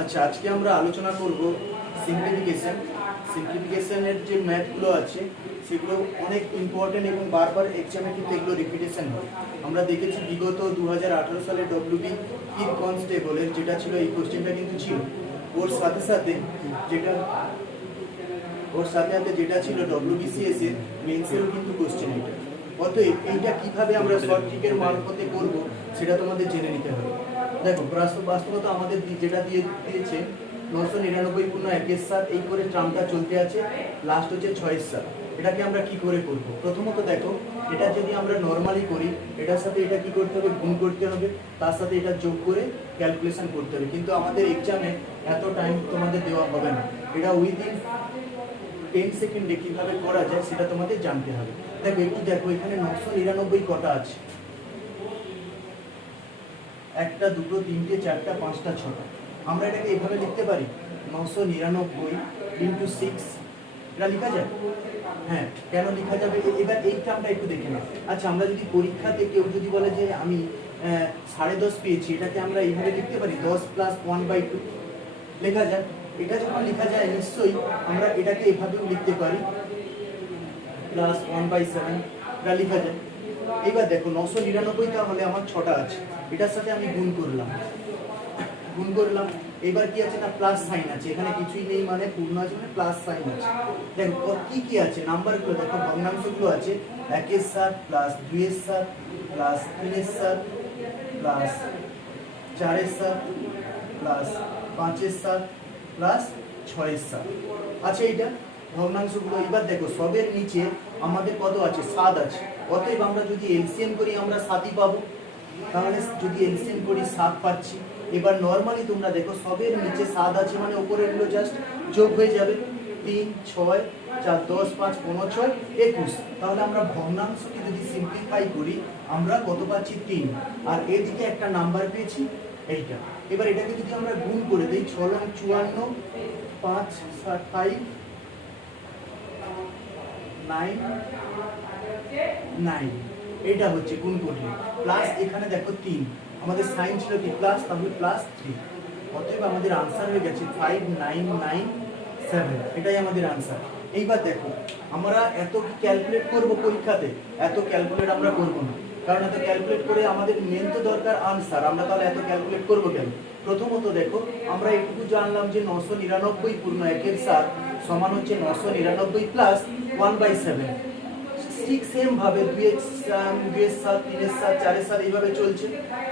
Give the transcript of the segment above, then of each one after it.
আচ্ছা, আজকে আমরা আলোচনা করব সিম্পলিফিকেশনের যে ম্যাথগুলো আছে সেগুলো অনেক ইম্পর্টেন্ট এবং বারবার এক্সামে কিন্তু এগুলো রিপিটেশন হয়। আমরা দেখেছি বিগত 2018 সালে ডব্লিউবি কিড কনস্টেবলের যেটা ছিল এই কোশ্চেনটা কিন্তু ছিল, ওর সাথে সাথে যেটা ছিল ডব্লিউবিসিএস এর মেন্সেরও কিন্তু কোশ্চেন এটা। অতএব এইটা কিভাবে আমরা শর্ট ট্রিকের মারফতে করব সেটা তোমাদের জেনে নিতে হবে। দেখো, বাস্তবত আমাদের যেটা দিয়েছে 999 পূর্ণ 1/7, এই করে ট্রামটা চলতে আছে, লাস্ট হচ্ছে 6/7। এটাকে আমরা কি করে করব? প্রথমত দেখো, এটা যদি আমরা নর্মালি করি, এটার সাথে এটা কি করতে হবে, গুণ করতে হবে, তার সাথে এটা যোগ করে ক্যালকুলেশন করতে হবে। কিন্তু আমাদের এক্সামে এত টাইম তোমাদের দেওয়া হবে না, এটা উইদিন 10 সেকেন্ডে কিভাবে করা যায় সেটা তোমাদের জানতে হবে। দেখো, একটু দেখো, এখানে 999 কটা আছে? 1 2 3 4 5 6টা। আমরা এটাকে এইভাবে লিখতে পারি, 999 ইন্টু 6। এটা লেখা যায়? হ্যাঁ, কেন লেখা যাবে? এবার এই টার্মটা একটু দেখে নাও। আচ্ছা, আমরা যদি পরীক্ষাতে কেউ যদি বলে যে আমি 10.5 পেয়েছি, এটাকে আমরা এইভাবে লিখতে পারি, 10 + 1/2 লেখা যায়। এটা যখন লেখা যায় নিশ্চয়ই আমরা এটাকে এভাবেও লিখতে পারি, প্লাস 1/7, এটা লেখা যায়। এবার দেখো, 999 তাহলে আমার 6টা আছে, এটার সাথে আমি গুণ করলাম। এবার কি আছে না, প্লাস সাইন আছে, এখানে কিছুই নেই মানে পূর্ণ আছে মানে প্লাস সাইন আছে। দেখো কি কি আছে, নাম্বারগুলো দেখো, ভগ্নাংশগুলো আছে 1/7 plus 2/7 plus 3/7 plus 4/7 plus 5/7 plus 6/7 আছে এইটা ভগ্নাংশগুলো। এবার দেখো, সবের নিচে আমাদের কত আছে? 7 আছে। অতএব আমরা যদি এলসিএম করি আমরা 7ই পাবো। তাহলে যদি এলসিএম করি 7 পাচ্ছি। এবার নর্মালি তোমরা দেখো, সবের নিচে 7 আছে মানে উপরেরগুলো জাস্ট যোগ হয়ে যাবে, 3 6 4 10 5 15 6 21। তাহলে আমরা ভগ্নাংশকে যদি সিম্পলিফাই করি আমরা কত পাচ্ছি? 3। আর এদিকে একটা নাম্বার পেয়েছি এইটা। এবার এটাকে যদি আমরা গুণ করে দেই, 6 লং 54 5 5 9 9, এটা হচ্ছে গুণ করলে। প্লাস এখানে দেখো 3, আমাদের সাইন ছিল কি প্লাস, তাহলে প্লাস 3। অতএব আমাদের আনসার হয়ে গেছে 5997, এটাই আমাদের আনসার। এইবার দেখো, আমরা এত ক্যালকুলেট করব পরীক্ষাতে, এত ক্যালকুলেট আমরা করব না, কারণ এত ক্যালকুলেট করে আমাদের মেন তো দরকার আনসার। আমরা তাহলে এত ক্যালকুলেট করব কেন? প্রথমত দেখো, আমরা একটু জানলাম যে 999 পূর্ণ 1/7 সমান হচ্ছে 999 প্লাস 1/7। ঠিক সেম ভাবে 2/7 3/7 4/7 এইভাবে চলছে।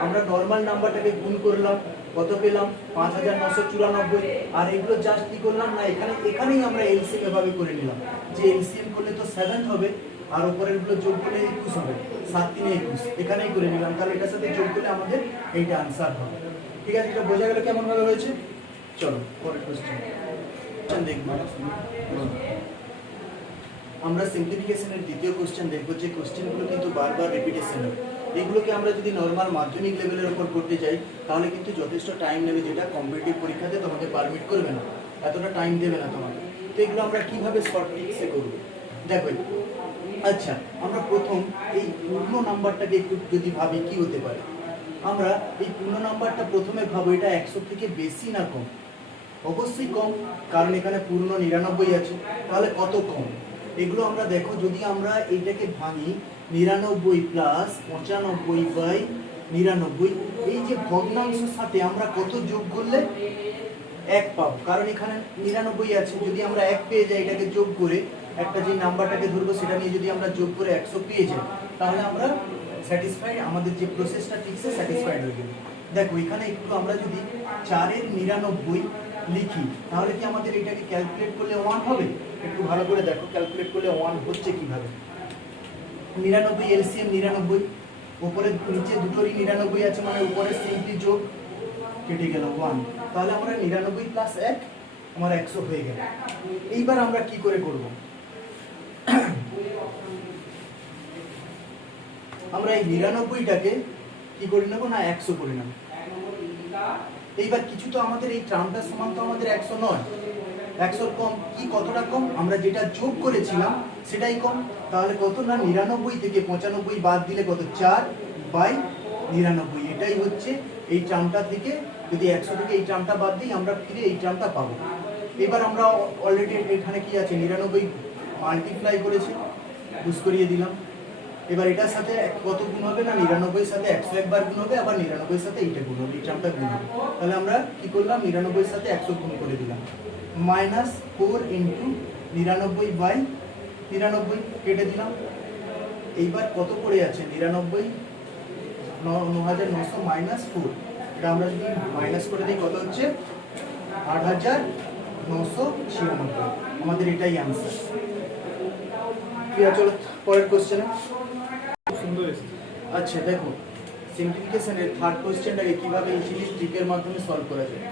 আমরা নর্মাল নাম্বারটাকে গুণ করলাম, কত পেলাম? 5994। আর এগুলো জাস্ট কি করলাম না, এখানেই আমরা এলসিএম এভাবে করে নিলাম, যে এলসিএম করলে তো 7 হবে আর উপরের গুলো যোগ করলে 21 হবে, 7 3 21, এখানেই করে নিলাম। তাহলে এটার সাথে যোগ করলে আমাদের এইটা আনসার হবে। ঠিক আছে, এটা বোঝা গেল কেমন ভাবে হয়েছে? চলো পরের কোশ্চেন দেখব। আমরা সিম্পলিফিকেশনের দ্বিতীয় কোশ্চেন দেখব, যে কোশ্চেনগুলো কিন্তু বারবার রিপিটেশন হয়। এগুলোকে আমরা যদি নর্মাল মাধ্যমিক লেভেলের উপর করতে যাই তাহলে কিন্তু যথেষ্ট টাইম নেবে, যেটা কম্পিটিটিভ পরীক্ষাতে তোমাকে পারমিট করবে না, এতটা টাইম দেবে না তোমাকে। তো এগুলো আমরা কিভাবে শর্ট ট্রিক্সে করব দেখো। আচ্ছা, আমরা প্রথম এই পূর্ণ নাম্বারটাকে একটু যদি ভাবি কি হতে পারে। আমরা এই পূর্ণ নাম্বারটা প্রথমে ভাবো, এটা 100 থেকে বেশি না কম? অবশ্যই কম, কারণ এখানে পূর্ণ 99 আছে। তাহলে কত কম? এগুলো আমরা দেখো, যদি আমরা এইটাকে ভাঙি, 99 প্লাস 95/99, এই যে ভগ্নাংশের সাথে আমরা কত যোগ করলে 1 পাবো, কারণ এখানে 99 আছে। যদি আমরা 1 পেয়ে যাই, এটাকে যোগ করে একটা যে নাম্বারটাকে ধরবো সেটা নিয়ে যদি আমরা যোগ করে 100 পেয়ে যাই, তাহলে আমরা স্যাটিসফাইড, আমাদের যে প্রসেসটা ঠিক সে স্যাটিসফাইড হয়ে যাবে। দেখো, এখানে একটু আমরা যদি 4 এর 99 লিখি, তাহলে কি আমাদের এটাকে ক্যালকুলেট করলে 1 হবে? একটু ভালো করে দেখো, ক্যালকুলেট করলে 1 হচ্ছে কিভাবে। 99 এলসিএম 99, উপরে নিচে দুটোরই 99 আছে মানে উপরে সিম্পলি যোগ, কেটে গেল 1। তাহলে আমরা 99 প্লাস 1 আমার 100 হয়ে গেল। এইবার আমরা কি করে করব? আমরা এই 99টাকে কি করে নেব না, 100 করে নেব। এইবার কিছু তো আমাদের এই ট্রামটা সমান তো আমাদের 100 নয়, 100 কম। কি কতটা কম? আমরা যেটা যোগ করেছিলাম সেটাই কম। তাহলে কত না, 99 থেকে 95 বাদ দিলে কত? 4, বাই 99। এটাই হচ্ছে এই টার্মটা থেকে, যদি 100 থেকে এই টার্মটা বাদ দিই আমরা ফিরে এই টার্মটা পাবো। এবার আমরা অলরেডি এখানে কি আছে 99 মাল্টিপ্লাই করেছি, বুঝ করিয়ে দিলাম। এবার এটার সাথে কত গুণ হবে না 99 সাথে 101 বার গুণ হবে, আবার 99 সাথে এইটা গুণ হবে, এই টার্মটা গুণ হবে। তাহলে আমরা কি করলাম 99 সাথে 100 গুণ করে দিলাম, -4 ইন্টু 99 বাই 99 কেটে দিলাম। এইবার কত পড়ে আছে 99 9900 মাইনাস 4, এটা আমরা যদি মাইনাস করে দিই কত হচ্ছে 8996, আমাদের এটাই অ্যান্সার। ঠিক আছে, চলো পরের কোশ্চেনে। আচ্ছা দেখো, সিম্পলিফিকেশনের থার্ড কোশ্চেনটাকে কিভাবে ইজিলি ট্রিকের মাধ্যমে সলভ করা যায়।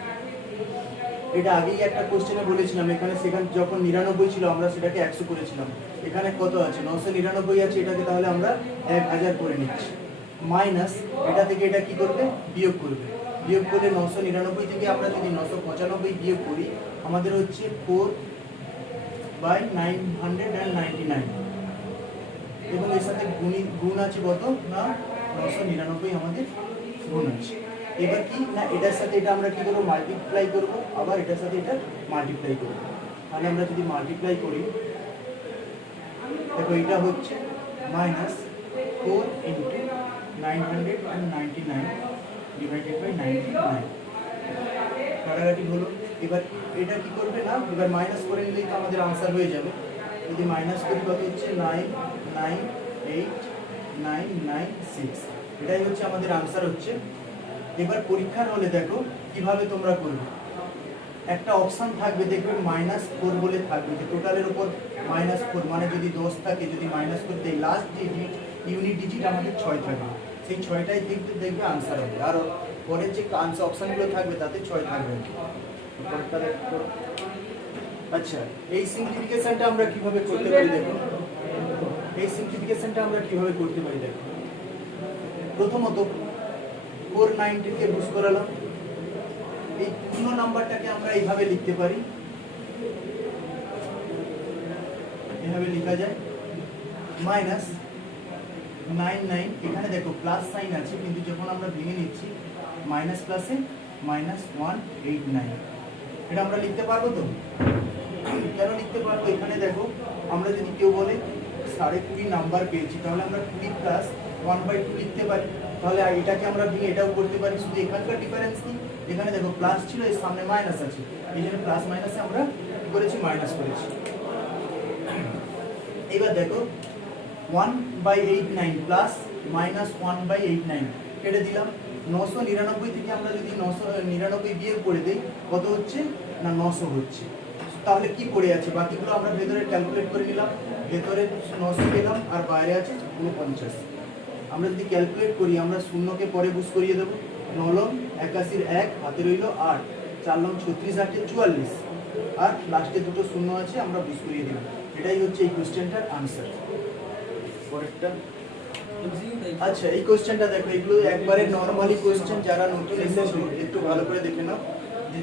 এটা আগেই একটা কোশ্চেনে বলেছিলাম, এখানে সেখানে যখন 99 ছিল আমরা সেটাকে 100 করেছিলাম। এখানে কত আছে 999 আছে, এটাকে তাহলে আমরা 1000 করে নিচ্ছি। মাইনাস এটা থেকে এটা কি করবে বিয়োগ করবে, বিয়োগ করলে 999 থেকে আমরা যদি 995 বিয়োগ করি আমাদের হচ্ছে 4/999, এবং এর সাথে গুণ আছে কত না 999 আমাদের গুণ আছে। এবার কি না এটার সাথে এটা আমরা কি করব মাল্টিপ্লাই করব, আবার এটার সাথে এটা মাল্টিপ্লাই করব। তাহলে আমরা যদি মাল্টিপ্লাই করি দেখো এটা হচ্ছে -4 ইন্টু 999 ডিভাইডেড বাই 99, কাটাকাটি হলো। এবার এটা কি করবে না এবার মাইনাস করে নিলেই তো আমাদের আনসার হয়ে যাবে। যদি মাইনাস করি কত হচ্ছে 998996, এটাই হচ্ছে আমাদের আনসার হচ্ছে। এবার পরীক্ষার হলে দেখো কিভাবে তোমরা করবে, একটা অপশন থাকবে দেখবে -4 বলে থাকবে, যে টোটালের উপর -4 মানে যদি 10 থাকে, যদি মাইনাস করতে লাস্ট ডিজিট ইউনিট ডিজিট আমাদের 6 থাকবে, সেই 6টাই দেখবে আনসার হবে। আর পরের যে আনসার অপশনগুলো থাকবে তাতে 6 থাকবে। আচ্ছা এই সিম্পলিফিকেশনটা আমরা কিভাবে করতে পারি দেখো, এই সিম্পলিফিকেশনটা আমরা কিভাবে করতে পারি দেখো। প্রথমত 490 কে বুঝ করালাম, এই পূর্ণ নাম্বারটাকে আমরা এইভাবে লিখতে পারি, এভাবে লেখা যায় -99, এখানে দেখো প্লাস সাইন আছে কিন্তু যখন আমরা ভেঙে নিচ্ছি মাইনাস প্লাসে -189, এটা আমরা লিখতে পারবো তো? কেন লিখতে পারবো, এখানে দেখো আমরা যদি কেউ বলে 20.5 নাম্বার পেয়েছি তাহলে আমরা 20 প্লাস 1/2 লিখতে পারি, তাহলে এটাকে আমরা ভেঙে এটাও করতে পারি। শুধু এখানকার ডিফারেন্স কি, এখানে দেখো প্লাস ছিল এর সামনে মাইনাস আছে, এই জন্য প্লাস মাইনাসে আমরা কি করেছি মাইনাস করেছি। এবার দেখো 1/89 প্লাস -1/89 কেটে দিলাম। 999 থেকে আমরা যদি 999 বিয়োগ করে দেই কত হচ্ছে না 900 হচ্ছে। তাহলে কি পড়ে আছে বাকিগুলো আমরা ভেতরে ক্যালকুলেট করে নিলাম, ভেতরে 900 পেলাম আর বাইরে আছে 49। আমরা যদি ক্যালকুলেট করি আমরা শূন্যকে পরে বুঝ করিয়ে দেবো, 9 81 1 হাতে রইল 8, 4 36 8 44, আর লাস্টে দুটো শূন্য আছে আমরা বুঝ করিয়ে দিলাম। এটাই হচ্ছে এই কোশ্চেনটার আনসার। পরেরটা আচ্ছা এই কোশ্চেনটা দেখো, এগুলো একবারে নরমালি কোশ্চেন, যারা নতুন এসেছে একটু ভালো করে দেখে নাও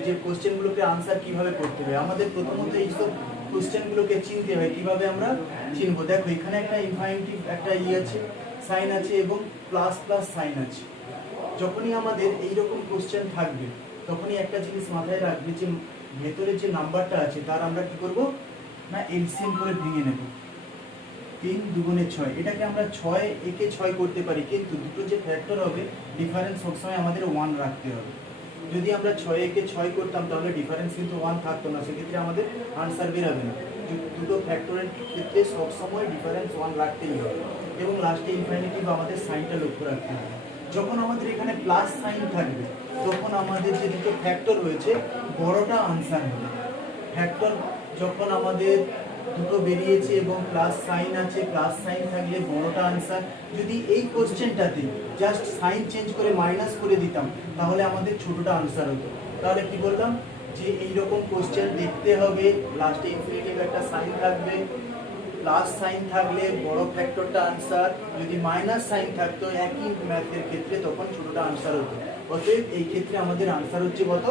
যে কোশ্চেনগুলোকে আনসার কিভাবে করতে হবে। আমাদের প্রথমত এইসব কোশ্চেনগুলোকে চিনতে হয়, কিভাবে আমরা চিনবো। দেখো এখানে একটা ইনফিনিটিভ একটা আছে সাইন আছে এবং প্লাস প্লাস সাইন আছে। যখনই আমাদের এইরকম কোশ্চেন থাকবে তখনই একটা জিনিস মাথায় রাখবে যে ভেতরে যে নাম্বারটা আছে তার আমরা কি করব না এলসিএম করে ভেঙে নেব। 3 2 6, এটাকে আমরা 6 একে 6 করতে পারি, কিন্তু দুটো যে ফ্যাক্টর হবে ডিফারেন্স সবসময় আমাদের 1 রাখতে হবে। যদি আমরা 6 একে 6 করতাম তাহলে ডিফারেন্স কিন্তু 1 থাকতো না, সেক্ষেত্রে আমাদের আনসার বেরোবে না। দুটো ফ্যাক্টরের ক্ষেত্রে সবসময় ডিফারেন্স 1 রাখতেই হবে, এবং লাস্টে ইনফিনিটিভ আমাদের সাইনটা লক্ষ্য রাখতে হবে। যখন আমাদের এখানে প্লাস সাইন থাকবে তখন আমাদের যে দুটো ফ্যাক্টর হয়েছে বড়টা আনসার হবে। ফ্যাক্টর যখন আমাদের দুটো বেরিয়েছে এবং প্লাস সাইন আছে, প্লাস সাইন থাকলে বড়টা আনসার। যদি এই কোশ্চেনটাতে জাস্ট সাইন চেঞ্জ করে মাইনাস করে দিতাম তাহলে আমাদের ছোটটা আনসার হতো। তাহলে কি বললাম যে এইরকম কোশ্চেন দেখতে হবে, লাস্টে ইনফিনিটিভ একটা সাইন থাকবে, প্লাস সাইন থাকলে বড় ফ্যাক্টরটা আনসার, যদি মাইনাস সাইন থাকতো একই ম্যাথের ক্ষেত্রে তখন ছোটটা আনসার হতো। অতএব এই ক্ষেত্রে আমাদের আনসার হচ্ছে কত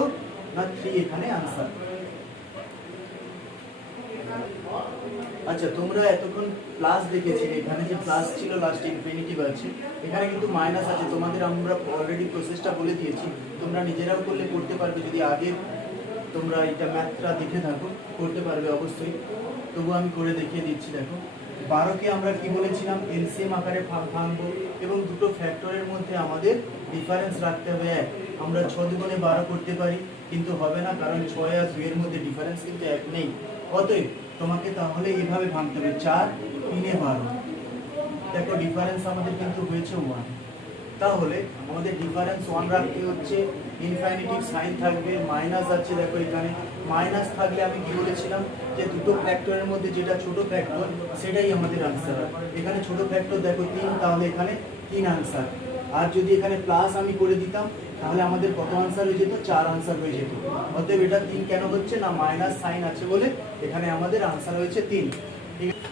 না 3, এখানে আনসার। আচ্ছা আচ্ছা, তোমরা এতক্ষণ প্লাস দেখেছিলে, এখানে যে প্লাস ছিল লাস্টে ইনফিনিটিভ আছে, এখানে কিন্তু মাইনাস আছে। তোমাদের আমরা অলরেডি প্রসেসটা বলে দিয়েছি, তোমরা নিজেরাও করলে করতে পারবে। যদি আগে তোমরা এটা ম্যাথটা দেখে থাকো করতে পারবে অবশ্যই, তবু আমি করে দেখিয়ে দিচ্ছি। দেখো 12কে আমরা কি বলেছিলাম, এলসিএম আকারে ভাঙবো এবং দুটো ফ্যাক্টরের মধ্যে আমাদের ডিফারেন্স রাখতে হবে 1। আমরা 6 দুগুণে 12 করতে পারি, কিন্তু হবে না, কারণ 6 আর 2 এর মধ্যে ডিফারেন্স কিন্তু 1 নেই। অতএব তোমাকে তাহলে এইভাবে ভাঙতে হবে, 4 3 12। দেখো ডিফারেন্স আমাদের কিন্তু হয়েছে 1। তাহলে আমাদের ডিফারেন্স 1 রাখতে হচ্ছে, ইনফিনিটিভ সাইন থাকবে, মাইনাস আছে। দেখো এখানে মাইনাস থাকলে আমি কি বলেছিলাম যে দুটো ফ্যাক্টরের মধ্যে যেটা ছোট ফ্যাক্টর সেটাই আমাদের আনসার। এখানে ছোট ফ্যাক্টর দেখো 3, তাহলে এখানে 3 আনসার। আর যদি এখানে প্লাস আমি করে দিতাম তাহলে আমাদের কত আনসার হয়ে যেত, 4 আনসার হয়ে যেত। অতএব এটা 3 কেন হচ্ছে না, মাইনাস সাইন আছে বলে এখানে আমাদের আনসার হয়েছে 3। ঠিক আছে,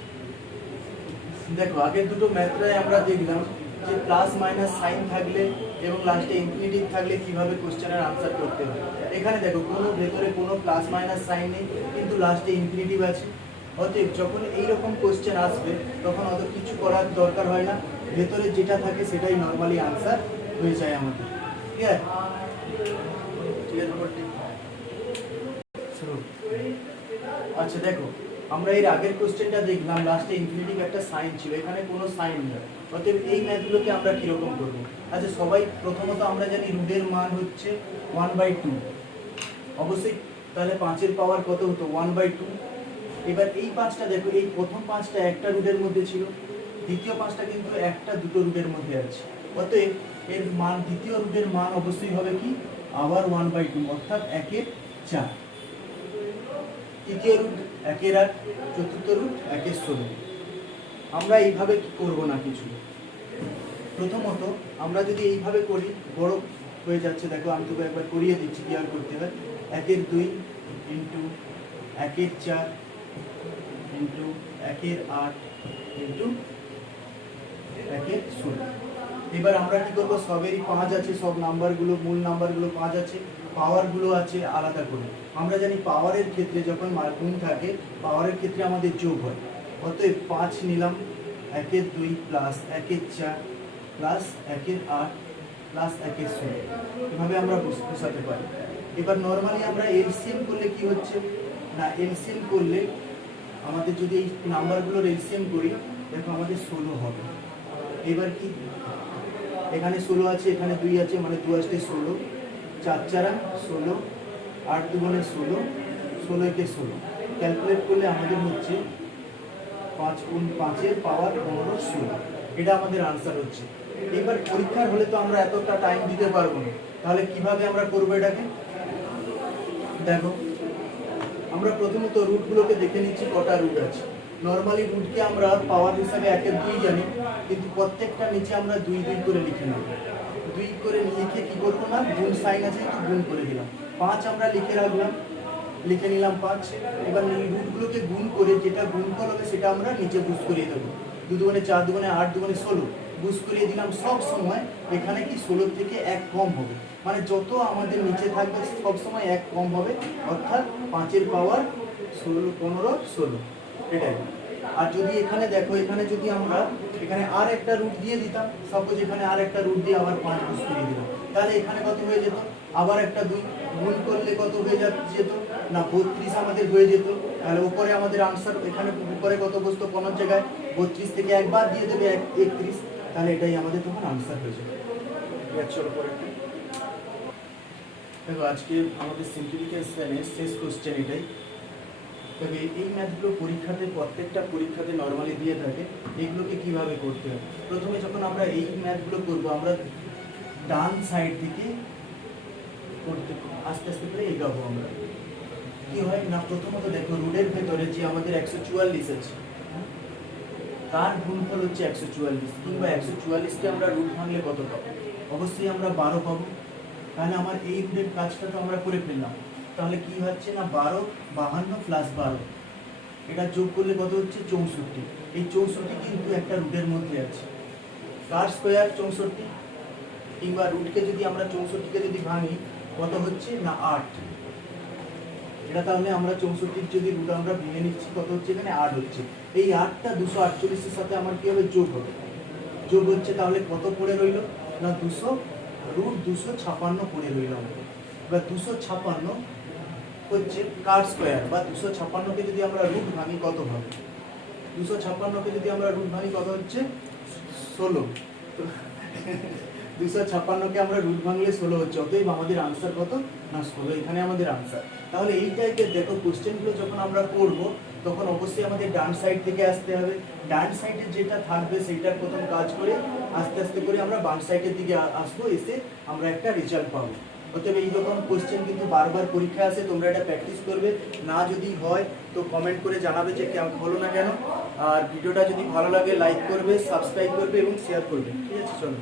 দেখো আগের দুটো ম্যাথটাই আমরা দেখলাম যে প্লাস মাইনাস সাইন থাকলে এবং লাস্টে ইনফিনিটিভ থাকলে কিভাবে কোশ্চেনের আনসার করতে হয়। এখানে দেখো কোনো ভেতরে কোনো প্লাস মাইনাস সাইন নেই, কিন্তু লাস্টে ইনফিনিটিভ আছে। অতএব যখন এইরকম কোশ্চেন আসবে তখন অত কিছু করার দরকার হয় না, ভেতরে যেটা থাকে সেটাই নর্মালি আনসার হয়ে যায় আমাদের। ঠিক আছে, ঠিক আছে। আচ্ছা দেখো, আমরা এর আগের কোশ্চেনটা দেখলাম, লাস্টে ইনফিনিটিভ একটা সাইন ছিল, এখানে কোনো সাইন নেই। অতএব এই ম্যাথগুলোকে আমরা কিরকম করবো। আচ্ছা সবাই প্রথমত আমরা জানি রুটের মান হচ্ছে 1/2, অবশ্যই। তাহলে 5-এর পাওয়ার কত হতো, 1/2। এবার এই 5টা দেখো, এই প্রথম 5টা একটা রুটের মধ্যে ছিল, দ্বিতীয় 5টা কিন্তু একটা দুটো রুটের মধ্যে আছে। অতএব এর মান, দ্বিতীয় রুটের মান অবশ্যই হবে কি, আবার 1/2, অর্থাৎ 1/4। তৃতীয় রুট 1/8, চতুর্থ রুট 1/16। আমরা এইভাবে করব না কিছু। প্রথমত আমরা যদি এইভাবে করি বড় হয়ে যাচ্ছে। দেখো আমি তোকে একবার করিয়ে দিচ্ছি কি আর করতে হয়। 1/2 ইন্টু 1/4 ইন্টু 1/8 ইন্টু 1/16। এবার আমরা কি করব, সবেরই 5 আছে, সব নাম্বারগুলো, মূল নাম্বারগুলো 5 আছে, পাওয়ারগুলো আছে আলাদা করে। আমরা জানি পাওয়ারের ক্ষেত্রে যখন গুণ থাকে, পাওয়ারের ক্ষেত্রে আমাদের যোগ হয়। অতএব 5 নিলাম, 1/2 প্লাস 1/4 প্লাস 1/8 প্লাস 1/16। এভাবে আমরা বসাতে পারি। এবার নর্মালি আমরা এলসিএম করলে কি হচ্ছে না, এলসিএম করলে আমাদের যদি এই নাম্বারগুলোর এলসিএম করি, দেখো আমাদের 16 হবে। এবার কি, এখানে 16 আছে, এখানে 2 আছে, মানে 2 আসলে 16, 4 4 16, 8 2 16, 16/16। ক্যালকুলেট করলে আমাদের হচ্ছে 5 গুণ 5-এর পাওয়ার 15 16। এটা আমাদের আনসার হচ্ছে। এবার পরীক্ষার হলে তো আমরা এতটা টাইম দিতে পারবো না, তাহলে কিভাবে আমরা করবো এটাকে। দেখো আমরা প্রথমত রুটগুলোকে দেখে নিচ্ছি কটা রুট আছে। নর্মালি রুটকে আমরা পাওয়ার হিসাবে 1/2 জানি, কিন্তু প্রত্যেকটা নিচে আমরা 2 2 করে লিখে নেব। 2 করে লিখে কি করবো না, গুণ সাইন আছে তো গুণ করে দিলাম। 5 আমরা লিখে রাখলাম, লিখে নিলাম 5। এবার রুটগুলোকে গুণ করে যেটা গুণফল হবে সেটা আমরা নিচে বুঝ করিয়ে দেবো। 2 2 4 2 8 2 16 বুঝ করিয়ে দিলাম। সব সময় এখানে কি 16 থেকে 1 কম হবে, মানে যত আমাদের নিচে থাকবে সব সময় 1 কম হবে, অর্থাৎ 5-এর পাওয়ার 16 15 16, এটাই। আর যদি এখানে দেখো, এখানে যদি আমরা এখানে আর একটা রুট দিয়ে দিতাম, সাপোজ এখানে আর একটা রুট দিয়ে আবার 5 বুঝ করিয়ে দিলাম, তাহলে এখানে কত হয়ে যেত, আবার একটা 2 গুণ করলে কত হয়ে যেত না, 32 আমাদের হয়ে যেত। তাহলে উপরে আমাদের আনসার, এখানে উপরে কত বসতো, কোন জায়গায় 32 থেকে একবার দিয়ে দেবে 31, তাহলে এটাই আমাদের তখন আনসার হয়ে যাবে। চলো পরে দেখো, আজকে আমাদের সিম্পলিফিকেশনের শেষ কোশ্চেন এটাই। তবে এই ম্যাথগুলো পরীক্ষাতে, প্রত্যেকটা পরীক্ষাতে নর্মালি দিয়ে থাকে। এগুলোকে কিভাবে করতে হয়, প্রথমে যখন আমরা এই ম্যাথগুলো করবো, আমরা ডান সাইড থেকে করতে আস্তে আস্তে করে এগাবো। আমরা কি হয় না, প্রথমত দেখো রুটের ভেতরে যে আমাদের 144 আছে, তার গুণফল হচ্ছে 144, কিংবা 144কে আমরা রুট ভাঙলে কত পাবো, অবশ্যই আমরা 12 পাবো। তাহলে আমার এই রুটের কাজটা তো আমরা করে ফেললাম। তাহলে কি হচ্ছে না, 12 52 প্লাস 12, এটা যোগ করলে কত হচ্ছে 64। এই 64 কিন্তু একটা রুটের মধ্যে আছে, কার স্কোয়ার 64, কিংবা রুটকে যদি আমরা 64কে যদি ভাঙি কত হচ্ছে না 8। এটা তাহলে আমরা 64 যদি রুট আমরা ভেঙে নিচ্ছি কত হচ্ছে এখানে 8 হচ্ছে। এই 8টা 248 এর সাথে আমার কি হবে যোগ হবে, যোগ হচ্ছে তাহলে কত পড়ে রইল না 200 রুট 256 পড়ে রইল আমাদের। এবার 256 হচ্ছে কার স্কোয়ার বা 256কে যদি আমরা রুট ভাঙি কত হবে, 256কে যদি আমরা রুট ভাঙি কত হচ্ছে 16, 256কে আমরা রুট ভাঙলে 16 হচ্ছে, অতএব আমাদের আনসার কত না 16, এখানে আমাদের আনসার। তাহলে এই টাইপের দেখো কোশ্চেনগুলো যখন আমরা করব তখন অবশ্যই আমাদের ডান সাইড থেকে আসতে হবে, ডান সাইডে যেটা থাকবে সেইটার প্রথম কাজ করে আস্তে আস্তে করে আমরা বাম সাইডের দিকে আসবো, এসে আমরা একটা রেজাল্ট পাবো। অতএব এই রকম কোশ্চেন কিন্তু বারবার পরীক্ষায় আসে, তোমরা এটা প্র্যাকটিস করবে, না যদি হয় তো কমেন্ট করে জানাবে যে কেমন হলো না কেন। আর ভিডিওটা যদি ভালো লাগে লাইক করবে, সাবস্ক্রাইব করবে এবং শেয়ার করবে। ঠিক আছে, চলো।